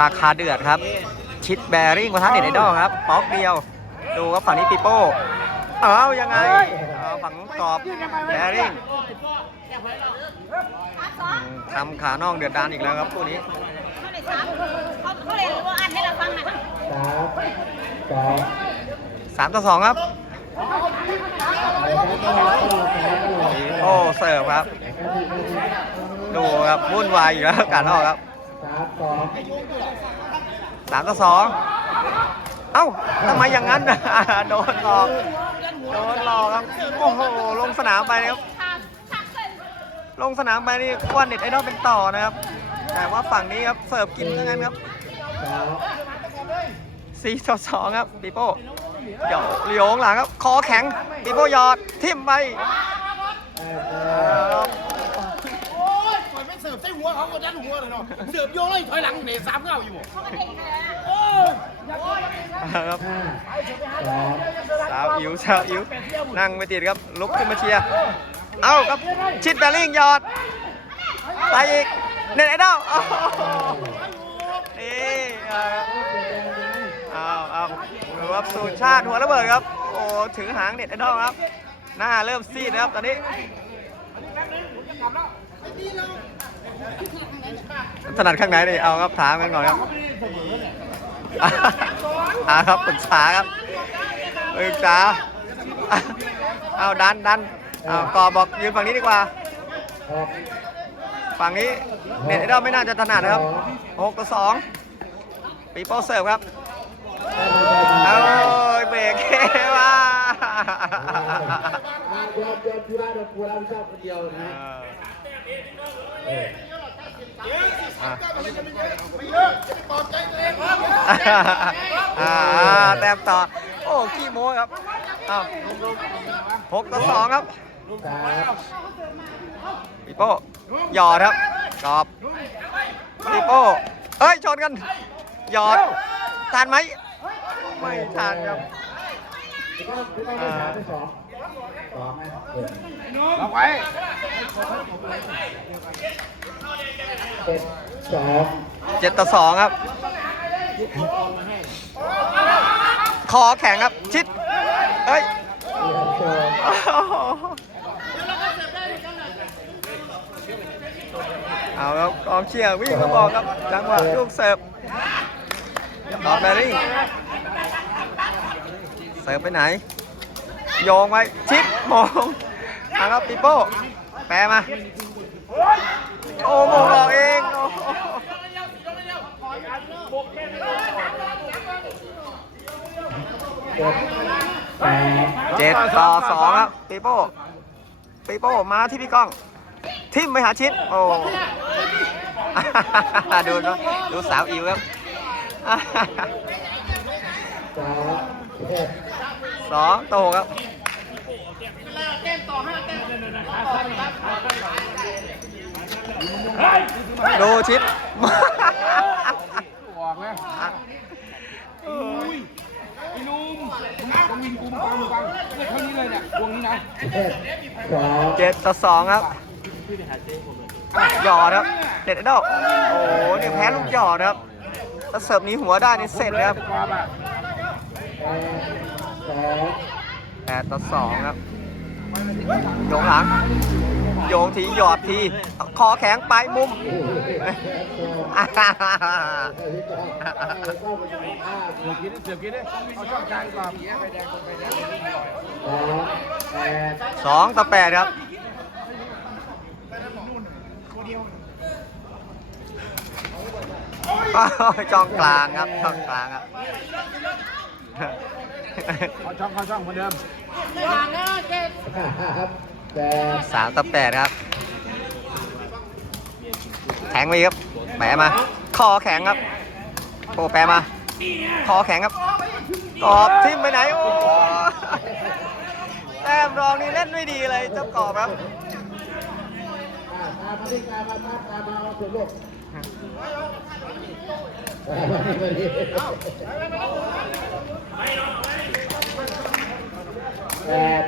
ราคาเดือดครับ ชิดแบริ่งมาทันเน็ตไอดอลครับป๊อกเดียว ดูครับฝั่งนี้ปีโป้เอายังไงเอาฝั่งกรอบแบริ่งอืมทำขานอกเดือดดานอีกแล้วครับคู่นี้เขาเลยถามเขาเขาเลยรู้อ่านให้เราฟังหน่อยสามสองสามต่อสองครับปีโป้เสิร์ฟครับ ดูครับวุ่นวายอยู่แล้วการนอกครับสามสองสามต่อสองเอ้าทำไมอย่างนั้นโดนหลอกโดนหลอกครับโอ้โหลงสนามไปครับ ลงสนามไปนี่ว่าเน็ตไอดอลเป็นต่อนะครับ แต่ว่าฝั่งนี้ครับเสิร์ฟกินทั้งนั้นครับสี่ต่อสองครับปีโป้เดี๋ยวเลี้ยวข้างหลังครับคอแข็งปีโป้หยอดทิ่มไป หัวเขาก็ยันหัวเลยเนาะเสิร์ฟโยนเลยถอยหลังเนี่ยสามเก้าอยู่เขาก็เด็กเลยนะโอ้ยครับห้าสองสาวอิ๋วสาวอิ๋วนั่งไม่ติดครับลุกขึ้นมาเชียร์เอ้าครับชิดแบริ่งยอดไปอีกเน็ตไอดอลโอ้โหนี่เอาครับเอาเอาดูครับสูตรชาติหัวระเบิดครับโอ้ถือหางเน็ตไอดอลครับ หน้าเริ่มซีดนะครับตอนนี้ ถนัดข้างไหนนี่เอาครับถามกันก่อนครับอ่าครับปรึกษาครับปรึกษาเอาดันดันเอากอบอกยืนฝั่งนี้ดีกว่าหกฝั่งนี้เน็ตไอดอลไม่น่าจะถนัดนะครับหกต่อสองปีโป้เสิร์ฟครับได้เอาไหมเบรกเกว่าเดี๋ยวเดี๋ยวธุระเดี๋ยวกูรับผิดชอบคนเดียวนะอ่าแต้มต่อ โอ้ขี้โม้ครับเอาหกต่อสองครับปีโป้หยอดครับกรอบปีโป้เอ้ยชนกันหยอดทานไหมไม่ทานครับ เออล็อกไว้เจ็ดสองเจ็ดต่อสองครับ คอแข็งครับ ชิด เอ้ยเอโชว์โอ้โหเอาครับกองเชียร์วิ่งมาบอกครับ จังหวะลูกเสิร์ฟตอบแบริ่งเสิร์ฟไปไหน โยงไว้ ชิดมองเอาครับปีโป้แปรมา โอ้โหออกเองโอ้โหเจ็ดแปดเจ็ดต่อสองครับปีโป้ปีโป้มาที่พี่ก้อง ทิมไปหาชิด โอ้ดูดูดูสาวอิวครับสองเจ็ดสองโตวครับ ดูชิดออกไหมไอ้นุ่มต้องวิ่งกูมึงฟังมึงฟังไม่เท่านี้เลยเนี่ยวงนี้นะเจ็ดสองเจ็ดต่อสองครับหยอดครับเด็ดไอดอลโอ้โหนี่แพ้ลูกหยอดครับถ้าเสิร์ฟนี้หัวได้นี่เสร็จเลยครับความอะแปดสองแปดต่อสองครับ โยงหลัง โยงทีหยอดที คอแข็งไปมุมสองต่อแปดครับจ้องกลางครับจ้องกลางครับ เอาช่องเข้าช่องเหมือนเดิมครับแปดสามต่อแปดครับแข็งไปครับแปะมา คอแข็งครับโอ้แปะมา คอแข็งครับกรอบทิ่มไปไหน โอ้แต้มรองนี่เล่นไม่ดีเลยเจ้ากรอบครับ มาดิตามาตาตามาเอาส่วนลูกมาดิมาดิแปด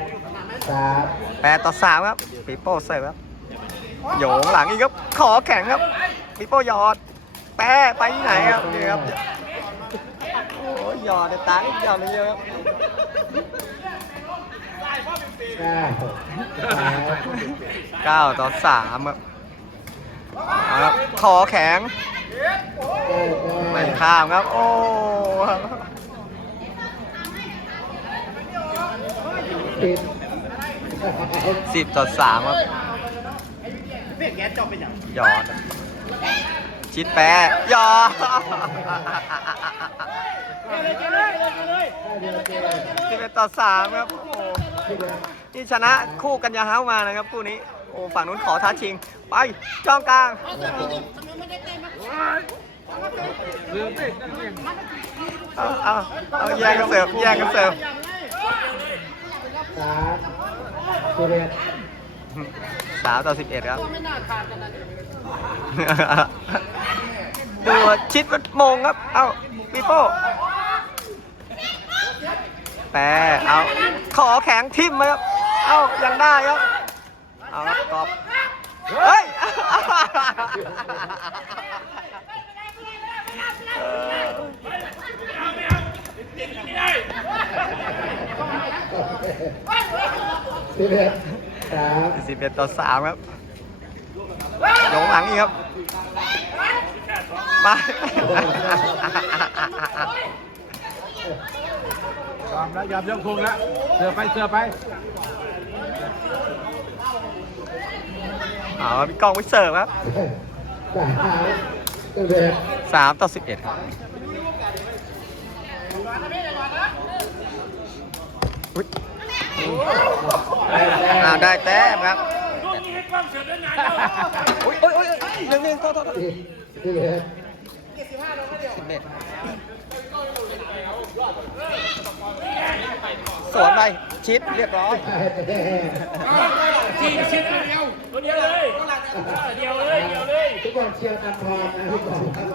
สามแปดต่อสามครับปีโป้เสิร์ฟครับโยงหลังอีกครับ ขอแข็งครับปีโป้หยอด แปะไปที่ไหนครับนี่ครับโอ้ยหยอดเลยตาหยอดเลยเยอะครับเก้าต่อสามครับ ครับขอแข็งเก้าไม่ข้ามครับ โอ้สิบสิบต่อสามครับเพี้ยแกจบเป็นอย่างหยอดชิดแปะหยอดสิบเอ็ดต่อสามครับโอ้นี่ชนะคู่กันยาเฮ้ามานะครับคู่นี้ โอ้ฝั่งนู้นขอท้าชิง ไปจ้องกลางเอาเอาเอาแย่งกันเสิร์ฟแย่งกันเสิร์ฟสามสิบเอ็ดสามต่อสิบเอ็ดครับดูชิดมันมงครับ เอ้าปีโป้แปรเอาขอแข็งทิ่มมาครับ เอ้ายังได้ครับ เอาครับกอบเฮ้ยเออสิบเอ็ดสามสิบเอ็ดต่อสามครับโยงหลังอีกครับมายอมแล้วยอมยกคงแล้วเสือไปเสือไป เอาครับพี่กองไปเสิร์ฟครับสามสิบเอ็ดสามต่อสิบเอ็ดครับอุ๊ยอ้าวได้แต้มครับอุ้ยอุ้ยอุ้ยหนึ่งหนึ่งโทษโทษโทษสิบเอ็ดสิบเอ็ดสวนไปชิดเรียบร้อยได้แต้มทีชิ้นเดียว ตัวเดียวเลยเดียวเลยเดียวเลยทุกคนเชียร์กันพอนะทุกคนครับ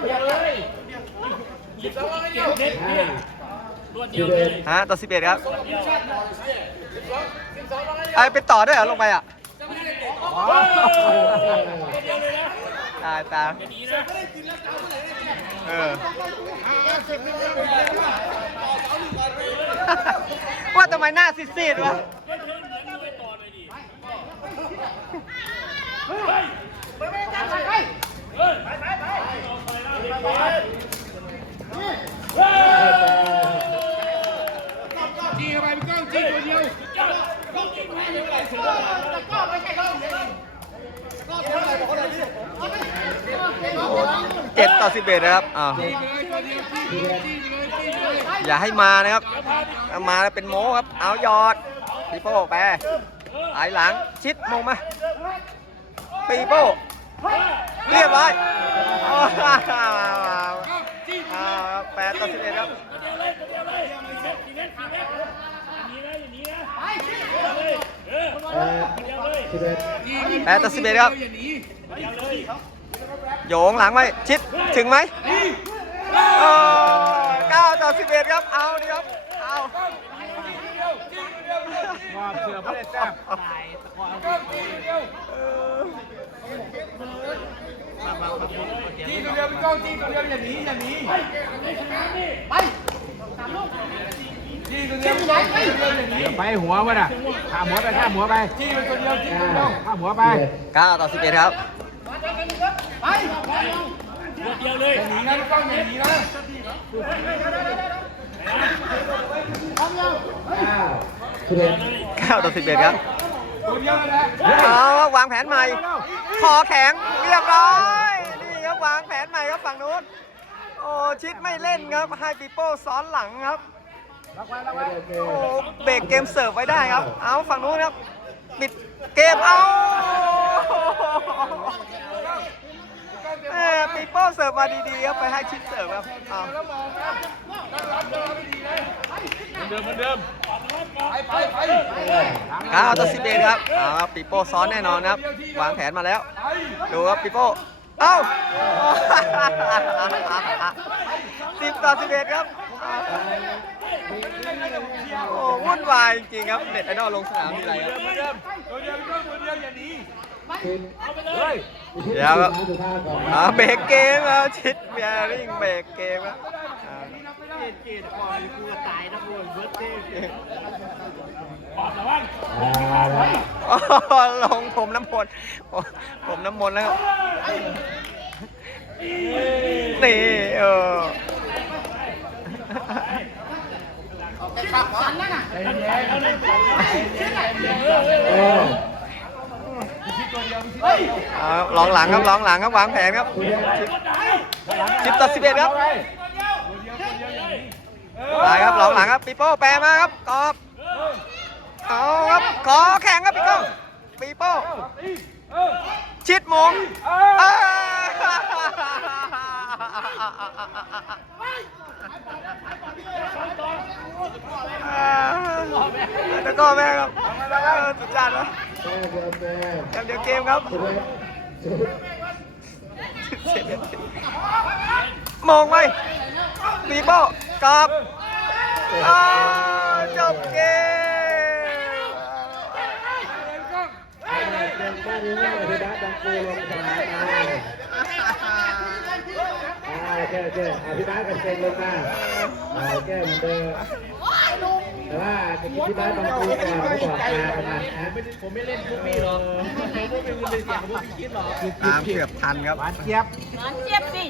เดียวเลยเด็ดเนี่ยตัวเดีสิยวบเลเอ็ยดฮะต่อสิบเอ็ดครับไอ้ไปต่อด้วยเหรอลงไปอะเดียวเลยนะตายตายดีนะเออว่าทำไมหน้าซีดๆวะ จี เข้าไปพี่ก้องจีตัวเดียวเจ็ดต่อสิบเอ็ดนะครับอ้าวอย่าให้มานะครับถ้ามาแล้วเป็นโม้ครับ เอายอดปีโป้แปไหลหลังชิดมงมา ปีโป้เรียบร้อยแปดต่อสิบเอ็ดครับแปดต่อสิบเอ็ดครับโยงหลังไว้ชิดถึงไหมเก้าต่อสิบเอ็ดครับ เอาดิครับ เอา มอบเสือไม่ได้แต้ม จีตัวเดียวพี่ก้องจีตัวเดียวอย่าหนีอย่าหนีไปจีตัวเดียวพี่ก้องจีตัวเดียวอย่าหนีเดี๋ยวไปหัวมันอะข้ามหัวไปข้ามหัวไปจีเป็นตัวเดียวจีเก้าข้ามหัวไปสิบเอ็ดเก้าต่อสิบเอ็ดครับตัวเดียวเลยหนีนะพี่ก้องอย่าหนีนะเก้าสิบเอ็ดเก้าต่อสิบเอ็ดครับตัวเดียวนั่นแหละเอาครับวางแผนใหม่คอแข็งเรียบร้อยนี่ครับ วางแผนใหม่ครับฝั่งนู้น โอ้ชิดไม่เล่นครับให้ปีโป้ซ้อนหลังครับ โอ้เบรกเกมเสิร์ฟไว้ได้ครับ เอาฝั่งนู้นครับปิดเกมเอาแหมปีโป้เสิร์ฟมาดีๆครับไปให้ชิดเสิร์ฟครับเอาเดิมเหมือนเดิมไปไปเก้าต่อสิบเอ็ดครับเอาครับปีโป้ซ้อนแน่นอนครับ วางแผนมาแล้ว ดูครับปีโป้ เอ้าสิบต่อสิบเอ็ดครับ โอ้วุ่นวายจริงๆครับเน็ตไอดอลลงสนามทีไรครับ ตัวเดียวพี่ก้องตัวเดียวอย่าหนีสิบเอาไปเลยเดี๋ยวครับสุดท้ายของอ่าเบรกเกมครับชิดเบียริ่งเบรกเกมครับอ่าปอดระวังอ่าแล้วโอ้โหลงผ มน้ำมนต์ผมน้ำมนต์แล้วนี่เออเออเอาลองหลังครับลองหลังครับวางแผนครับสิบต่อสิบเอ็ดครับไปครับลองหลังครับปีโป้แปรมาครับกอบเอาครับขอแข่งครับพี่ก้อง ปีโป้ชิดมงเอ้ยตะก้อแม่ครับเออสุดจัดนะแม่เดียวแม่แต้มเดียวเกมครับสิบเอ็ดสิบมองไปปีโป้กอบอ้าวจบเกม นบ้านนี้ว่าอภิรัตน์ดังกูลงสนามมาอ่าแก้แก้อภิรัตน์กับเซนลงมาอ่าแก้เหมือนเดิมแต่ว่าจะกินที่บ้านบางกูก่อนไม่บอกมาประมาณนั้นผมไม่เล่นพวกพี่หรอกผมไม่เป็นคนเป็นเสียงพวกพี่คิดหรอกตามเกือบทันครับนอนเจ็บสิ